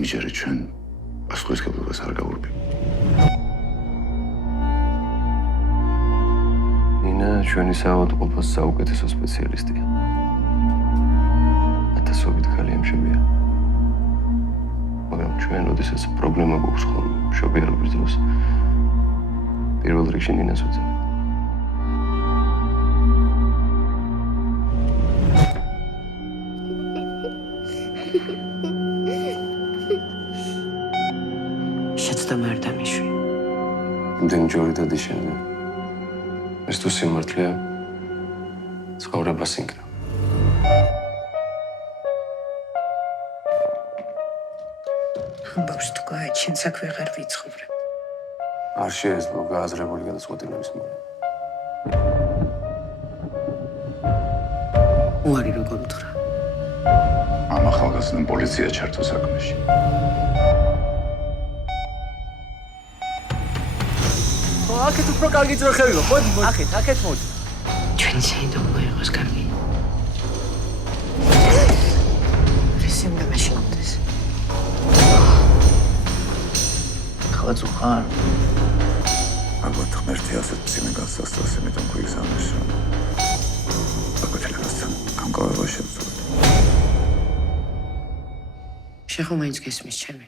ამიჯერე ჩვენ პასუხისმგებლობას არ გავურბი. ნინა ჩვენი საავადმყოფოს საუკეთესო სპეციალისტია. ათასობით ქალი ემშებია. მაგრამ ჩვენ ოდესაც პრობლემა გვაქვს ხოლმე მშობიარობის დროს პირველ რიგში ნინას ვეძებთ. შეცდომა არ დამიშვი. იმდენი ჯორი დადის შენზე. ეს თუ სიმართლეა, ცხოვრება სინკრა. ამბავს თუ გააჩენ საქმე აღარ ვიცხოვრე. არ შეეძლო გააზრებული გადაწყვეტილების მოვა. უარი როგორ უთხრა. ამ ახალგაზრდამ პოლიცია ჩართო საქმეში. აქეთ უფრო კარგი ძროხებია. მოდი, აქეთ მოდი. ჩვენი საიდუმლო იყოს კარგი. ეს უნდა მაშინდეს. ხალხო ხარ. ალბათ ღმერთი ასეთ მძიმე განსასწრას იმიტომ გვიგზავნეს, რომ აკუთრებასთან გამკავება შეძლო. შეხო მაინც გესმის ჩემი.